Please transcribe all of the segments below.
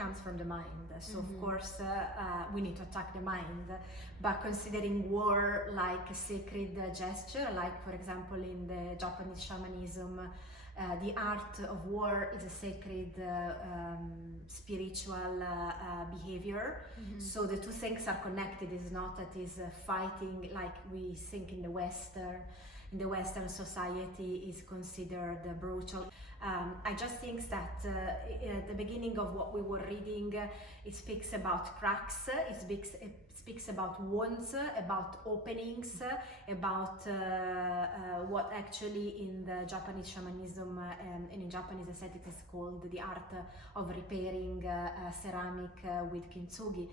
comes from the mind. So of course we need to attack the mind, but considering war like a sacred gesture, like for example in the Japanese shamanism, the art of war is a sacred spiritual behavior. So the two things are connected. It's not that is fighting like we think in the Western society is considered brutal. I just think that at the beginning of what we were reading, it speaks about cracks, it speaks about wounds, about openings, about what actually in the Japanese shamanism and in Japanese aesthetics is called the art of repairing ceramic with kintsugi.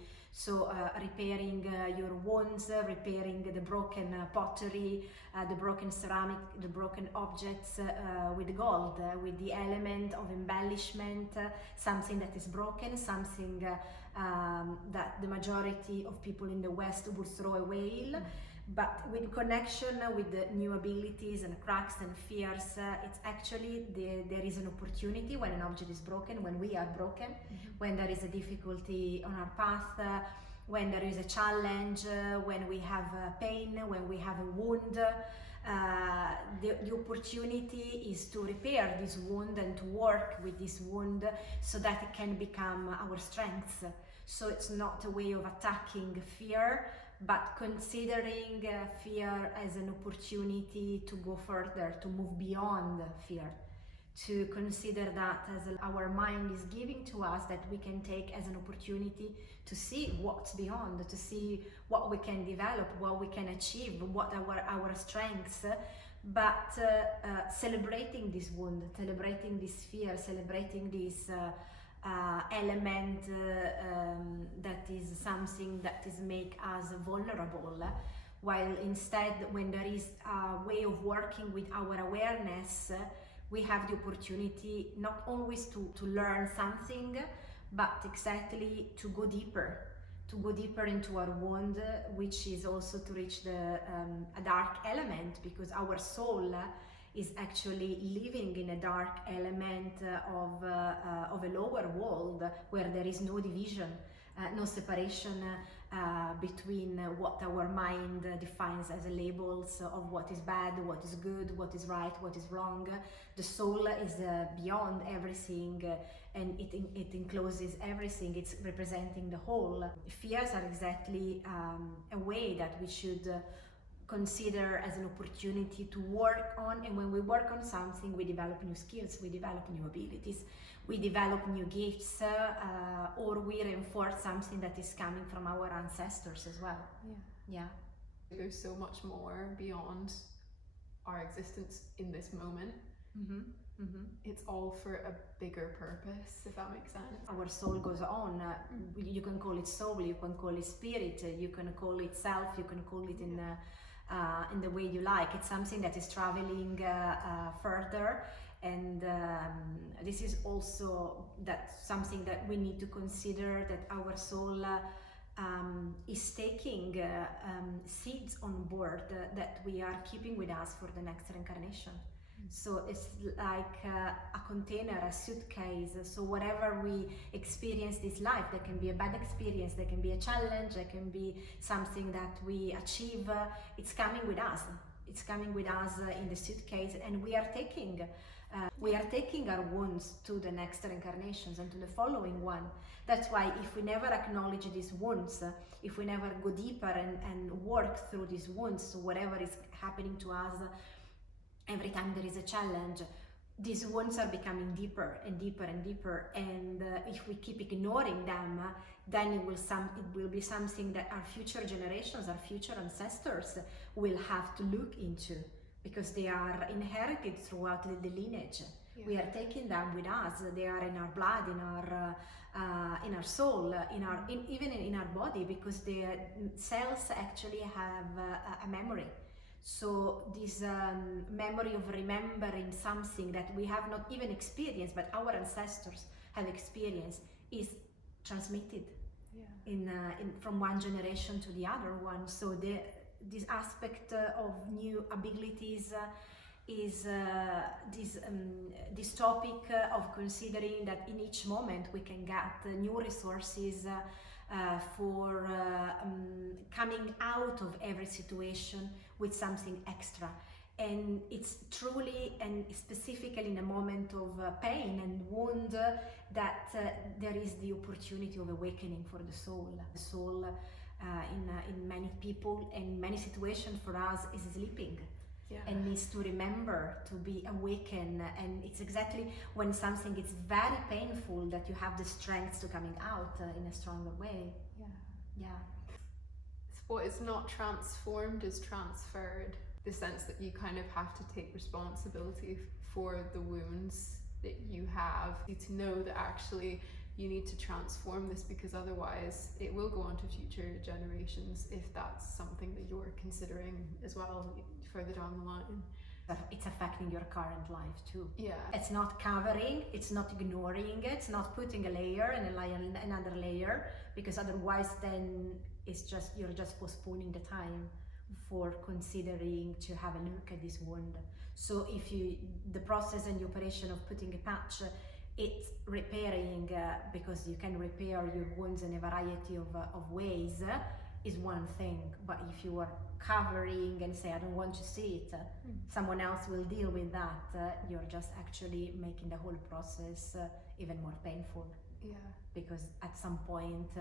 So repairing your wounds, repairing the broken pottery, the broken ceramic, the broken objects with gold, with the element of embellishment, something that is broken, something that the majority of people in the West would throw away. But with connection with the new abilities and cracks and fears, it's actually there is an opportunity when an object is broken, when we are broken, when there is a difficulty on our path, when there is a challenge, when we have pain, when we have a wound. The opportunity is to repair this wound and to work with this wound so that it can become our strength. So it's not a way of attacking fear, but considering fear as an opportunity to go further, to move beyond fear, to consider that as our mind is giving to us, that we can take as an opportunity to see what's beyond, to see what we can develop, what we can achieve, what are our strengths, but celebrating this wound, celebrating this fear, celebrating this element that is something that is make us vulnerable, while instead when there is a way of working with our awareness, we have the opportunity not always to learn something, but exactly to go deeper into our wound, which is also to reach a dark element, because our soul is actually living in a dark element of a lower world where there is no division, no separation between what our mind defines as labels of what is bad, what is good, what is right, what is wrong. The soul is beyond everything, and it encloses everything. It's representing the whole. Fears are exactly a way that we should consider as an opportunity to work on, and when we work on something, we develop new skills, we develop new abilities, we develop new gifts, or we reinforce something that is coming from our ancestors as well. Yeah. It goes so much more beyond our existence in this moment. It's all for a bigger purpose, if that makes sense. Our soul goes on. You can call it soul, you can call it spirit, you can call it self, you can call it in the way you like. It's something that is traveling further, and this is also something that we need to consider, that our soul is taking seeds on board that we are keeping with us for the next reincarnation. So it's like a container, a suitcase. So whatever we experience this life, there can be a bad experience, there can be a challenge, there can be something that we achieve, it's coming with us. It's coming with us in the suitcase, and we are taking our wounds to the next reincarnations and to the following one. That's why if we never acknowledge these wounds, if we never go deeper and work through these wounds, so whatever is happening to us, every time there is a challenge, these wounds are becoming deeper and deeper and deeper, and if we keep ignoring them, then it will be something that our future generations, our future ancestors will have to look into, because they are inherited throughout the lineage. We are taking them with us. They are in our blood, in our soul, even in our body, because the cells actually have a memory. So this memory of remembering something that we have not even experienced, but our ancestors have experienced, is transmitted from one generation to the other one. So this aspect of new abilities is this topic of considering that in each moment we can get new resources for coming out of every situation with something extra. And it's truly and specifically in a moment of pain and wound that there is the opportunity of awakening for the soul. The soul in many people and many situations for us is sleeping. Yeah. And needs to remember to be awakened, and it's exactly when something is very painful that you have the strength to coming out in a stronger way. Yeah. What is not transformed is transferred. The sense that you kind of have to take responsibility for the wounds that you have. You need to know that actually you need to transform this, because otherwise it will go on to future generations if that's something that you're considering as well further down the line. It's affecting your current life too. Yeah. It's not covering, it's not ignoring it, it's not putting a layer and another layer, because otherwise then it's just, you're just postponing the time for considering to have a look at this wound. So if the process and the operation of putting a patch, it's repairing, because you can repair your wounds in a variety of ways, is one thing. But if you are covering and say, I don't want to see it, someone else will deal with that, you're just actually making the whole process even more painful. Yeah. Because at some point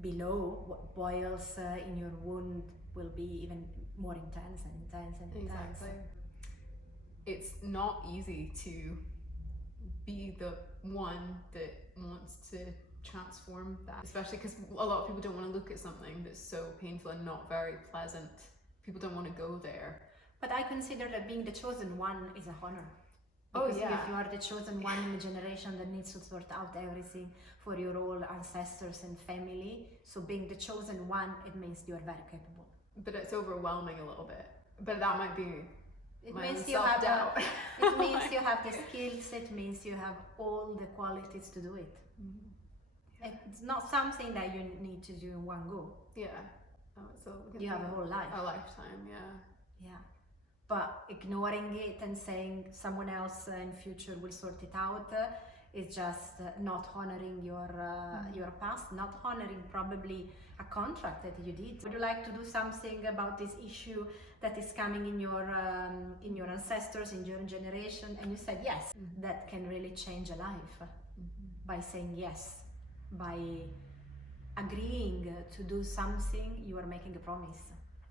below, what boils in your wound will be even more intense and intense and intense. Exactly. It's not easy to be the one that wants to transform that, especially because a lot of people don't want to look at something that's so painful and not very pleasant. People don't want to go there. But I consider that being the chosen one is a honor. Because if you are the chosen one in the generation that needs to sort out everything for your own ancestors and family, so being the chosen one, it means you are very capable. But it's overwhelming a little bit. But that might be it means you have it means you have the skills, it means you have all the qualities to do it. Yeah. It's not something that you need to do in one go. Yeah. You have a whole life. A lifetime, yeah. Yeah. But ignoring it and saying someone else in future will sort it out is just not honoring your past, not honoring probably a contract that you did. Would you like to do something about this issue that is coming in your ancestors, in your generation? And you said yes. That can really change a life by saying yes, by agreeing to do something. You are making a promise,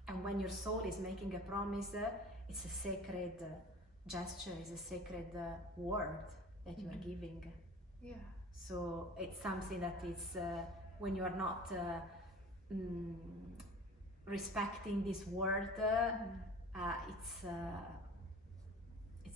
and when your soul is making a promise, it's a sacred gesture, it's a sacred word that you are giving. Yeah. So it's something that is when you are not respecting this word, it's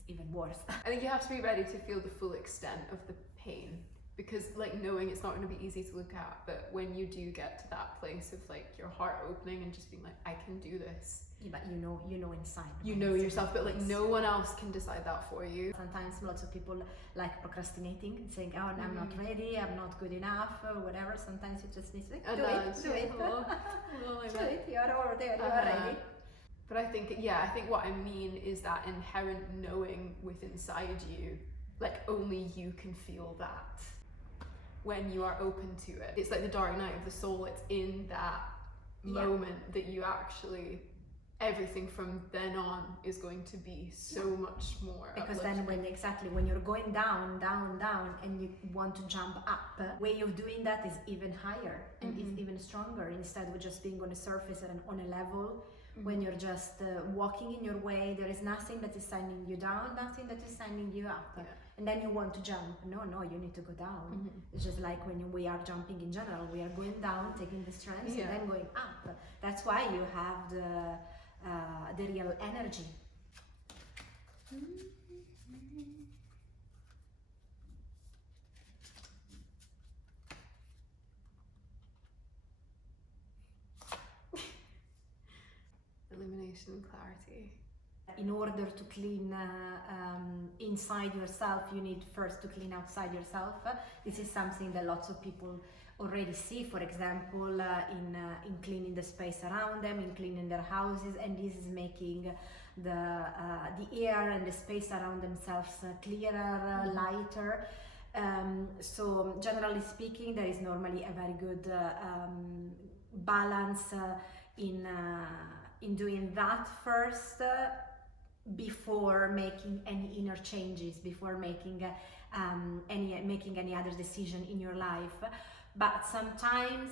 even worse. I think you have to be ready to feel the full extent of the pain, because like knowing it's not going to be easy to look at, but when you do get to that place of like your heart opening and just being like, I can do this. Yeah, but you know inside. You know yourself, but like no one else can decide that for you. Sometimes lots of people like procrastinating and saying, oh, I'm not ready, I'm not good enough, or whatever. Sometimes you just need to do it. Do it, you're over there, you're ready. But I think what I mean is that inherent knowing within inside you, like only you can feel that when you are open to it. It's like the dark night of the soul. It's in that moment that you actually, everything from then on is going to be so much more because uplifting. then when you're going down and you want to jump up, way of doing that is even higher and is even stronger, instead of just being on a surface and on a level. When you're just walking in your way, there is nothing that is sending you down, nothing that is sending you up. And then you want to jump. No, you need to go down. It's just like when we are jumping in general, we are going down, taking the strength, and then going up. That's why you have the real energy. Illumination and clarity. In order to clean inside yourself, you need first to clean outside yourself. This is something that lots of people already see, for example, in cleaning the space around them, in cleaning their houses, and this is making the air and the space around themselves clearer, lighter. So generally speaking, there is normally a very good balance in doing that first, before making any inner changes, before making any other decision in your life. But sometimes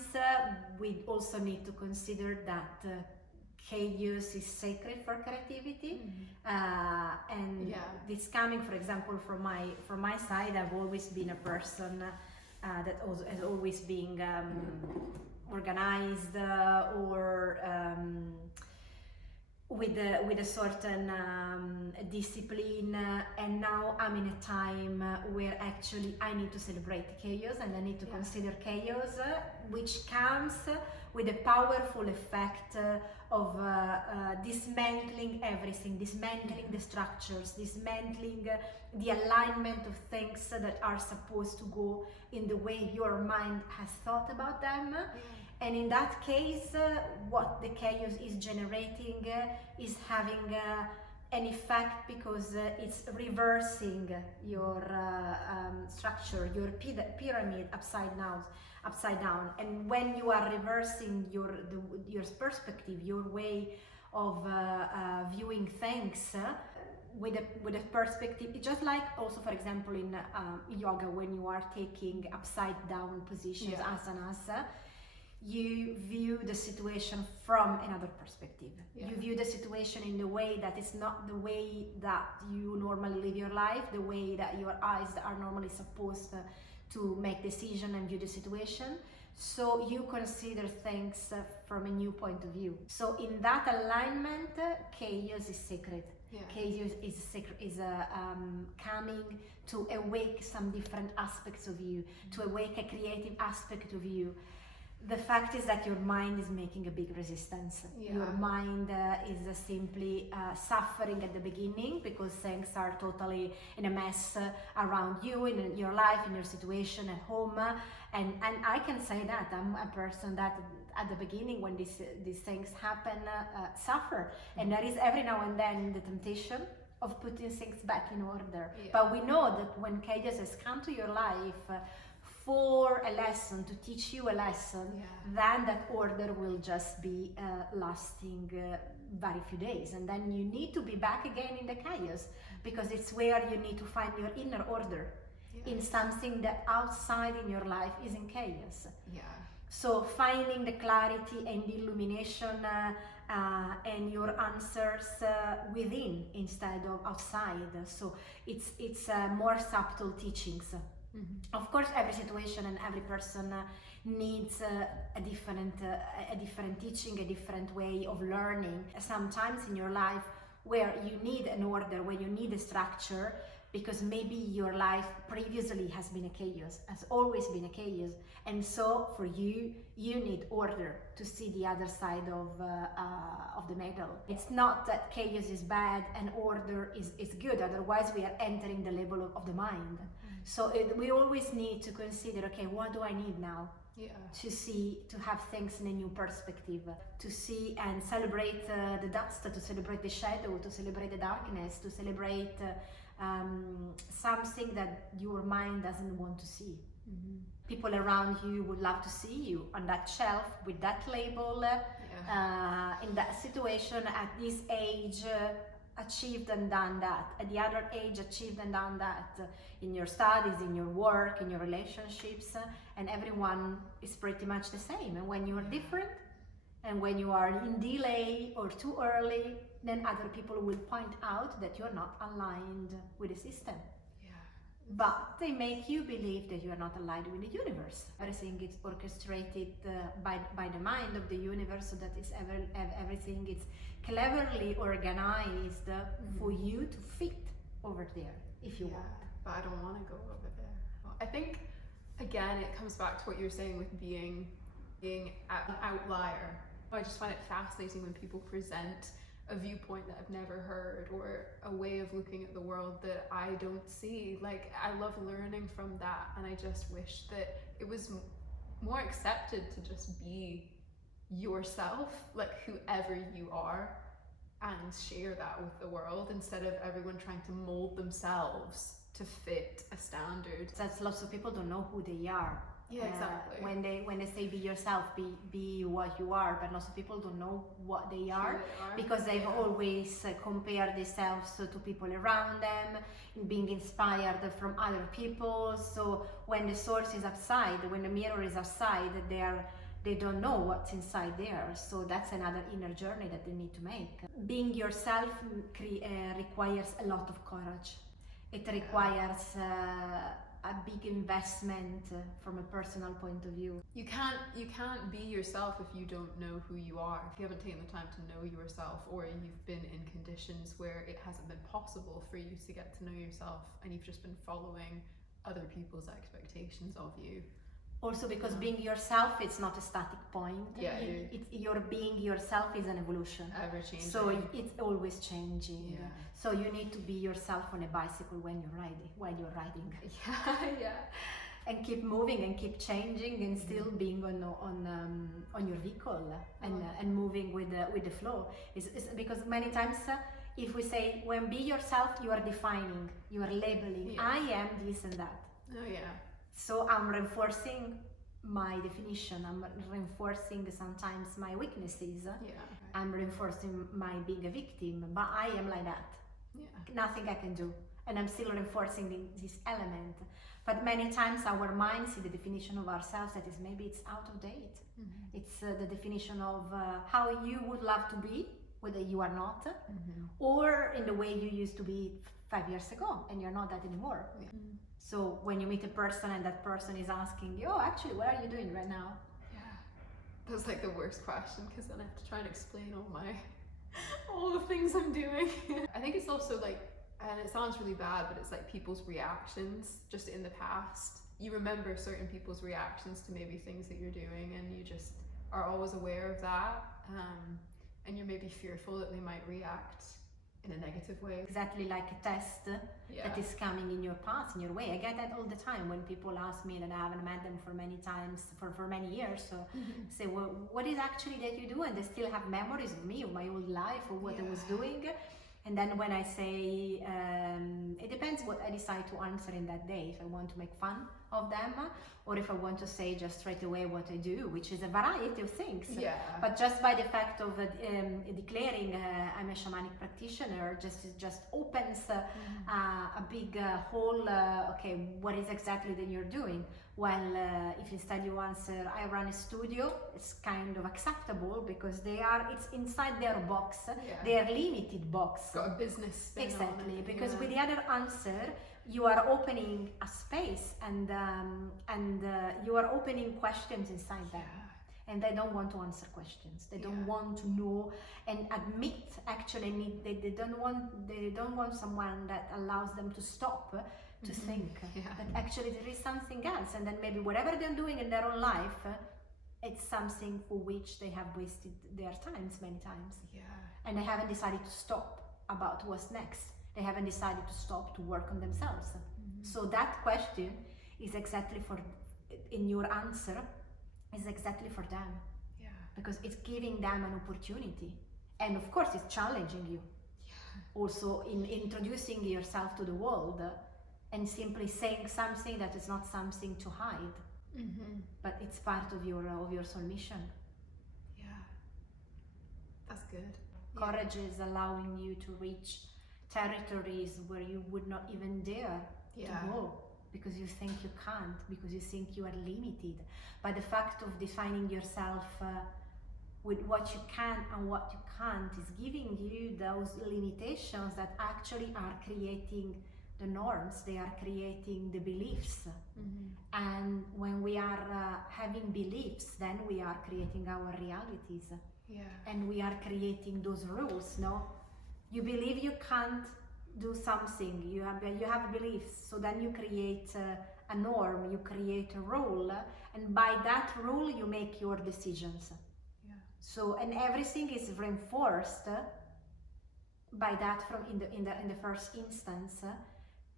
we also need to consider that chaos is sacred for creativity, and this coming, for example, from my side. I've always been a person that also has always been organized, or with a certain discipline, and now I'm in a time where actually I need to celebrate chaos, and I need to consider chaos, which comes with a powerful effect of dismantling everything, dismantling the structures, dismantling the alignment of things that are supposed to go in the way your mind has thought about them. And in that case, what the chaos is generating is having an effect, because it's reversing your structure, your pyramid upside down. And when you are reversing your perspective, your way of viewing things, with a perspective, it's just like also, for example, in yoga, when you are taking upside down positions, asanas, you view the situation from another perspective. You view the situation in the way that it's not the way that you normally live your life, the way that your eyes are normally supposed to make decision and view the situation. So you consider things from a new point of view. So in that alignment, chaos is sacred. Chaos is coming to awake some different aspects of you, to awake a creative aspect of you. The fact is that your mind is making a big resistance. Your mind is simply suffering at the beginning, because things are totally in a mess around you, in your life, in your situation at home. And I can say that I'm a person that at the beginning, when these things happen, suffer. And there is every now and then the temptation of putting things back in order. But we know that when chaos has come to your life, for a lesson, to teach you a lesson, then that order will just be lasting very few days, and then you need to be back again in the chaos, because it's where you need to find your inner order in something that outside in your life is in chaos. So finding the clarity and the illumination and your answers within instead of outside. So it's more subtle teachings. Of course, every situation and every person needs a different teaching, a different way of learning. Sometimes in your life where you need an order, where you need a structure, because maybe your life previously has been a chaos, has always been a chaos, and so for you need order to see the other side of the medal. It's not that chaos is bad and order is good, otherwise we are entering the level of the mind. So we always need to consider, okay, what do I need now? To see, to have things in a new perspective, to see and celebrate the dust, to celebrate the shadow, to celebrate the darkness, to celebrate something that your mind doesn't want to see. People around you would love to see you on that shelf with that label, in that situation, at this age, achieved and done that, at the other age achieved and done that, in your studies, in your work, in your relationships, and everyone is pretty much the same. And when you are different, and when you are in delay or too early, then other people will point out that you are not aligned with the system. But they make you believe that you are not aligned with the universe. Everything is orchestrated by the mind of the universe, so that everything is cleverly organized for you to fit over there if you want. But I don't want to go over there. I think again it comes back to what you're saying with being an outlier. I just find it fascinating when people present a viewpoint that I've never heard, or a way of looking at the world that I don't see. Like, I love learning from that, and I just wish that it was more accepted to just be yourself, like whoever you are, and share that with the world, instead of everyone trying to mold themselves to fit a standard. That's lots of people don't know who they are. Yeah, exactly. When they say be yourself, be what you are, but lots of people don't know what they are, because they've always compared themselves to people around them, being inspired from other people. So when the source is outside, when the mirror is outside, they don't know what's inside there. So that's another inner journey that they need to make. Being yourself requires a lot of courage. It requires a big investment from a personal point of view. You can't be yourself if you don't know who you are. If you haven't taken the time to know yourself, or you've been in conditions where it hasn't been possible for you to get to know yourself, and you've just been following other people's expectations of you. Also, because being yourself, it's not a static point. Yeah, your being yourself is an evolution. Ever changing. So it's always changing. Yeah. So you need to be yourself on a bicycle while you're riding. Yeah. And keep moving and keep changing, and still being on your vehicle and moving with the flow. Is because many times if we say when be yourself, you are defining, you are labeling. I am this and that. Oh yeah. So I'm reinforcing my definition. I'm reinforcing sometimes my weaknesses. Yeah. I'm reinforcing my being a victim, but I am like that. Yeah. Nothing I can do, and I'm still reinforcing this element. But many times our minds see the definition of ourselves that is maybe it's out of date. Mm-hmm. It's the definition of how you would love to be, whether you are not, or in the way you used to be 5 years ago, and you're not that anymore. Yeah. Mm-hmm. So when you meet a person and that person is asking you, oh, actually, what are you doing right now? Yeah, that's like the worst question, because then I have to try and explain all the things I'm doing. I think it's also like, and it sounds really bad, but it's like people's reactions just in the past. You remember certain people's reactions to maybe things that you're doing, and you just are always aware of that, and you're maybe fearful that they might react in a negative way. Exactly like a test that is coming in your path, in your way. I get that all the time when people ask me, and I haven't met them for many times, for many years, so say, well, what is actually that you do? And they still have memories of me, of my old life, or what I was doing. And then when I say, it depends what I decide to answer in that day, if I want to make fun of them, or if I want to say just straight away what I do, which is a variety of things. Yeah. But just by the fact of declaring I'm a shamanic practitioner just opens a big whole, okay, what is exactly that you're doing? Well, if instead you answer, I run a studio, it's kind of acceptable because it's inside their box, their limited box. It's got a business spin exactly, on it, because with the other answer, you are opening a space and you are opening questions inside them. And they don't want to answer questions. They don't want to know and admit. Actually, they don't want someone that allows them to stop to think that actually there is something else, and then maybe whatever they're doing in their own life, it's something for which they have wasted their times many times. And they haven't decided to stop about what's next. They haven't decided to stop to work on themselves. So that question is exactly in your answer is exactly for them. Because it's giving them an opportunity, and of course it's challenging you. Also in introducing yourself to the world, and simply saying something that is not something to hide, but it's part of your soul mission. That's good. Courage is allowing you to reach territories where you would not even dare to go, because you think you can't, because you think you are limited. But the fact of defining yourself with what you can and what you can't is giving you those limitations that actually are creating the norms, they are creating the beliefs. And when we are having beliefs, then we are creating our realities. And we are creating those rules, no? You believe you can't do something, you have beliefs, so then you create a norm, you create a rule, and by that rule you make your decisions. So, and everything is reinforced by that from in the first instance,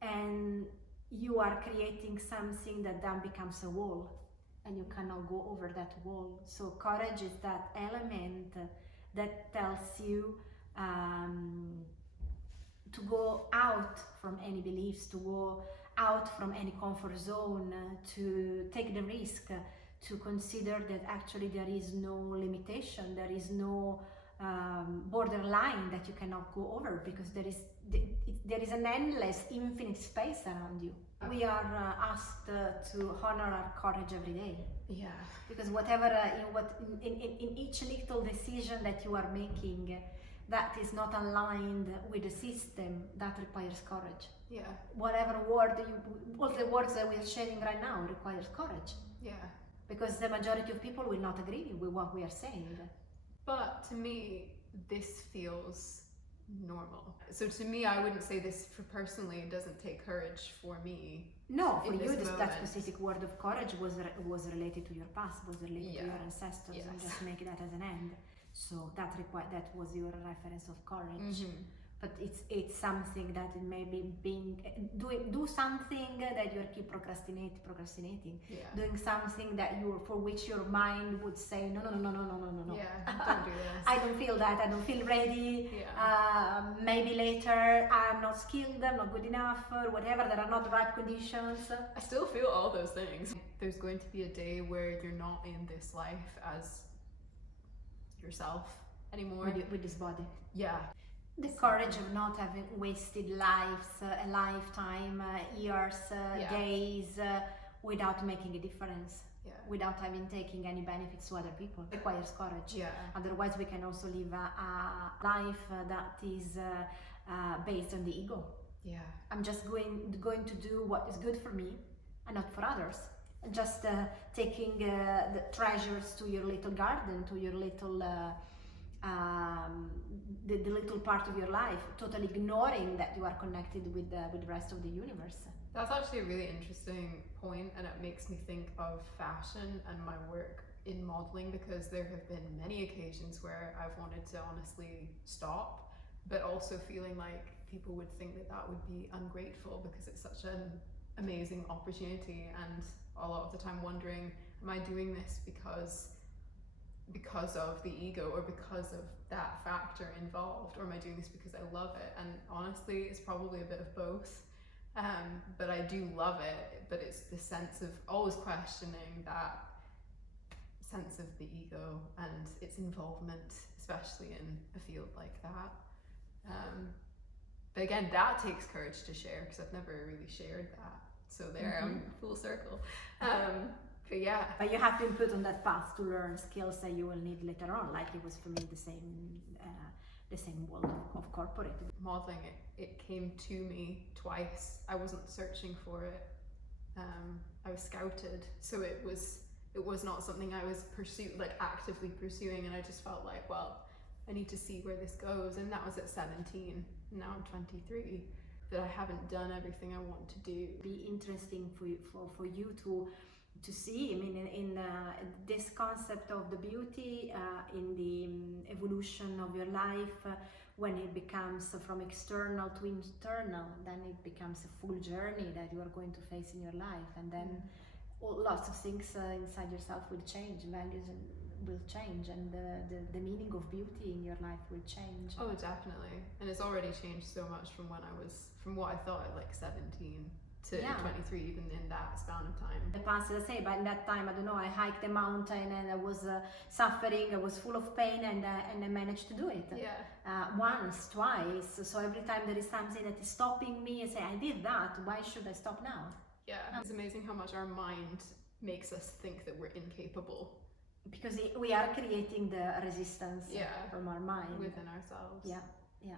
and you are creating something that then becomes a wall, and you cannot go over that wall. So courage is that element that tells you to go out from any beliefs, to go out from any comfort zone, to take the risk, to consider that actually there is no limitation, there is no borderline that you cannot go over, because there is an endless, infinite space around you. We are asked to honor our courage every day. Yeah. Because whatever in each little decision that you are making that is not aligned with the system, that requires courage. Yeah. Whatever word all the words that we are sharing right now requires courage. Yeah. Because the majority of people will not agree with what we are saying. But to me, this feels normal. So to me, I wouldn't say this for personally, it doesn't take courage for me. No, for you, this that specific word of courage was related to your past, was related to your ancestors, Yes. and just make that as an end. So that was your reference of courage. Mm-hmm. But it's something that it may be do something that you keep procrastinating. Yeah. Doing something that for which your mind would say no. Yeah, don't do this. I don't feel that. I don't feel ready. Yeah. Maybe later. I'm not skilled. I'm not good enough. Or whatever. There are not the right conditions. I still feel all those things. There's going to be a day where you're not in this life as yourself anymore. With this body. Yeah. The courage of not having wasted lives, a lifetime, years, days, without making a difference, without having taken any benefits to other people, requires courage. Yeah. Otherwise, we can also live a life that is based on the ego. Yeah. I'm just going to do what is good for me and not for others. Just taking the treasures to your little garden, to your little the little part of your life, totally ignoring that you are connected with the rest of the universe. That's actually a really interesting point, and it makes me think of fashion and my work in modeling, because there have been many occasions where I've wanted to honestly stop, but also feeling like people would think that would be ungrateful because it's such an amazing opportunity, and a lot of the time wondering, am I doing this because of the ego or because of that factor involved, or am I doing this because I love it? And honestly, it's probably a bit of both, but I do love it, but it's the sense of always questioning that sense of the ego and its involvement, especially in a field like that. But again, that takes courage to share, because I've never really shared that. So there, I'm full circle. But yeah. But you have been put on that path to learn skills that you will need later on, like it was for me the same world of corporate. Modeling, it came to me twice. I wasn't searching for it. I was scouted, so it was not something I was actively pursuing, and I just felt like, well, I need to see where this goes. And that was at 17. Now I'm 23. That I haven't done everything I want to do. It'd be interesting for you to see. I mean, in this concept of the beauty, in the evolution of your life, when it becomes from external to internal, then it becomes a full journey that you are going to face in your life, and then lots of things inside yourself will change, values will change, and the meaning of beauty in your life will change. Oh, definitely. And it's already changed so much from what I thought at like 17 to 23, even in that span of time. The past, as I say, but in that time, I don't know, I hiked the mountain and I was suffering, I was full of pain, and I managed to do it. Yeah. Once, twice. So every time there is something that is stopping me, I say, I did that, why should I stop now? Yeah. It's amazing how much our mind makes us think that we're incapable. Because we are creating the resistance from our mind. Within ourselves. Yeah.